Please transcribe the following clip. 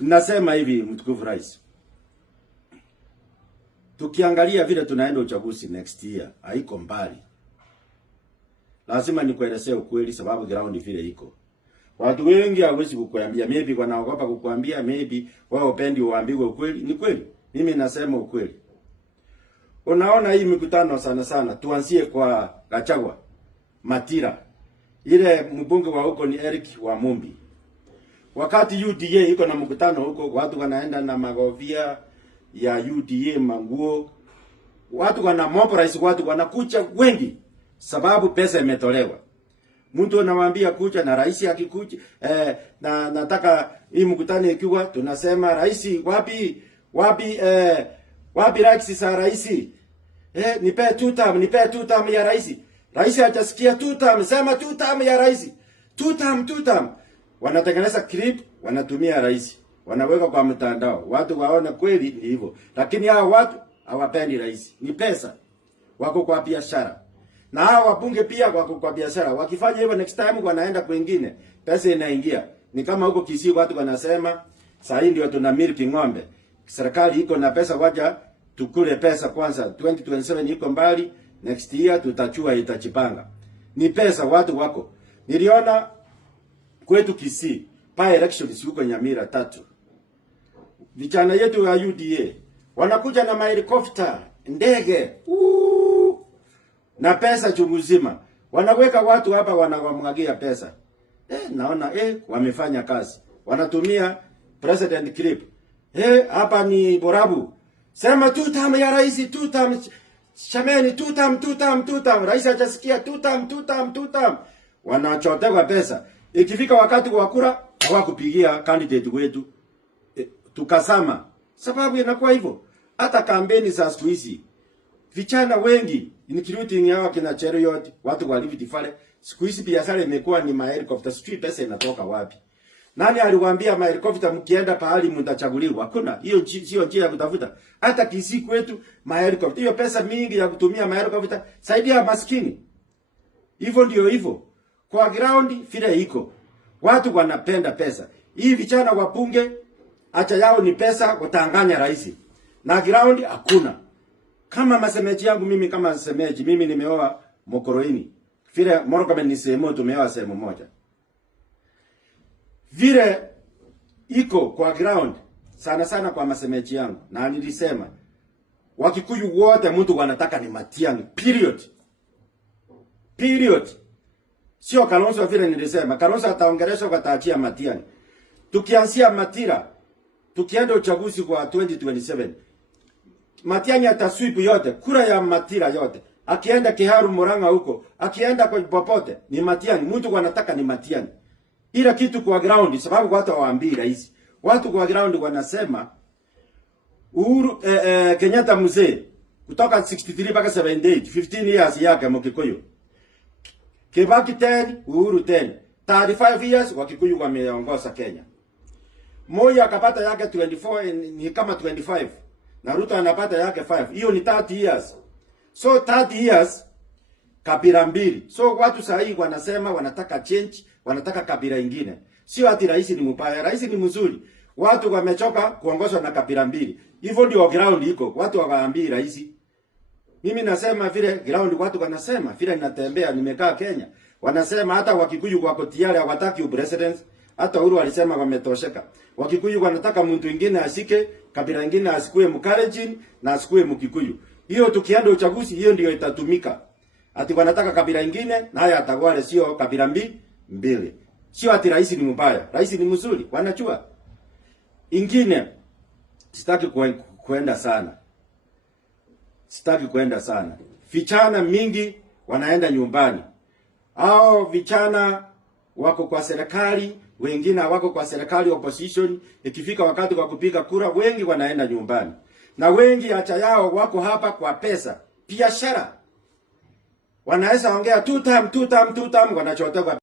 Nasema hivi mtukufu rais. Tukiangalia vile tunaenda uchaguzi next year, haiko mbali. Lazima nikuelezee ukweli sababu ground vile iko. Watu wengi hawezi kukuambia, maybe wanaogopa kukuambia, maybe wao upendi uambiwe ukweli. Ni kweli. Mimi nasema ukweli. Unaona hii mikutano sana sana tuanzie kwa Gachagua, Matira. Ile mbunge wa huko ni Eric Wamumbi. Wakati UDA iko na mkutano huko, watu wanaenda na magovia ya UDA manguo. Watu wana mobilize, watu wanakucha wengi sababu pesa imetolewa. Mtu anawaambia kucha na rais akikuja na nataka hii mkutano ikiwa tunasema rais wapi rais sa rais nipe 2 term ya rais. Rais atasikia 2 term, sema 2 term ya rais. 2 term. Wanatengeneza clip, wanatumia rais. Wanaweka kwa mtandao. Watu waona kweli ni hivyo. Lakini hao watu hawapendi rais. Ni pesa. Wako kwa biashara. Na hao wabunge pia wako kwa biashara. Wakifanya hivyo next time wanaenda kwingine. Pesa inaingia. Ni kama huko Kisii watu wanasema saa hii ndio tunamiliki ng'ombe. Serikali iko na pesa, waja tukule pesa kwanza. 2027 iko mbali. Next year tutachua itachipanga. Ni pesa watu wako. Niliona kwetu Kisii pa elections huko Nyamira 3. Vijana yetu wa UDA wanakuja na helicopter, ndege, na pesa chungu zima. Wanaweka watu hapa wanawamwagia pesa. Naona wamefanya kazi. Wanatumia president clip. Hapa ni Borabu. Sema 2 term ya rais, 2 term. Shameni 2 term. Rais hajasikia 2 term. Wanachotewa pesa. Ikifika wakati wa kura hawakupigia candidate wetu. Tukasama. Sababu inakuwa hivyo. Hata kampeni za siku hizi vijana wengi including hao kina Cheruiyot, watu wa Rift Valley, siku hizi biashara imekuwa ni helicopter. Sijui pesa inatoka wapi. Nani aliwaambia helicopter mkienda pahali mtachaguliwa? Hakuna. Hiyo sio njia ya kutafuta. Hata Kisii kwetu helicopter. Hiyo pesa mingi ya kutumia helicopter saidia maskini. Hivyo ndio hivyo. Kwa ground vile iko. Watu wanapenda pesa. Hii vijana wapunge acha yao ni pesa, watanganya rais. Na ground hakuna. Kama masemeji yangu mimi kama semeji, mimi nimeoa Mokoroini. Vile Morokabe ni sehemu tumeoa sehemu moja. Vile iko kwa ground sana sana kwa masemeji yangu. Na nilisema Wakikuyu wote mtu wanataka ni Matiang'i. Period. Sio Kalonzo vile nilisema. Kalonzo ataongeleshwa kwa taachia Matiang'i. Tukianzia Matira, tukienda uchaguzi kwa 2027. Matiang'i ataswipe yote, kura ya Matira yote. Akienda Kiharu Murang'a huko, akienda kwa popote ni Matiang'i. Mtu wanataka ni Matiang'i. Ila kitu kwa ground sababu watu hawaambii rais. Watu kwa ground wanasema Uhuru Kenyatta mzee kutoka 63 mpaka 78, 15 years yake Mkikuyu. Kibaki 10, Uhuru 10. 35 years Wakikuyu wameongoza Kenya. Moi akapata yake 24 ni kama 25. Na Ruto anapata yake 5. Hiyo ni 30 years. So 30 years kabila mbili. So watu sahi wanasema wanataka change, wanataka kabila ingine. Sio ati rais ni mbaya, rais ni mzuri. Watu wamechoka kuongozwa na kabila mbili. Hivyo ndio ground iko. Watu hawaambii rais. Mimi nasema vile ground watu wanasema, vile ninatembea nimekaa Kenya. Wanasema hata Wakikuyu wako tayari hawataki president. Hata Uhuru alisema wametosheka. Wakikuyu wanataka mtu mwingine asike, kabila ingine asikue Mkalenjin na asikue Mkikuyu. Hiyo tukienda uchaguzi hiyo ndio itatumika. Ati wanataka kabila ingine na haya atawale sio kabila mbili. Sio ati rais ni mbaya, rais ni mzuri, wanajua. Ingine sitaki kuenda sana. Vijana mingi wanaenda nyumbani. Hao vijana wako kwa serikali, wengine wako kwa serikali opposition. Ikifika wakati wa kupiga kura wengi wanaenda nyumbani. Na wengi acha yao wako hapa kwa pesa, biashara. Wanaweza ongea 2 term wanachotoka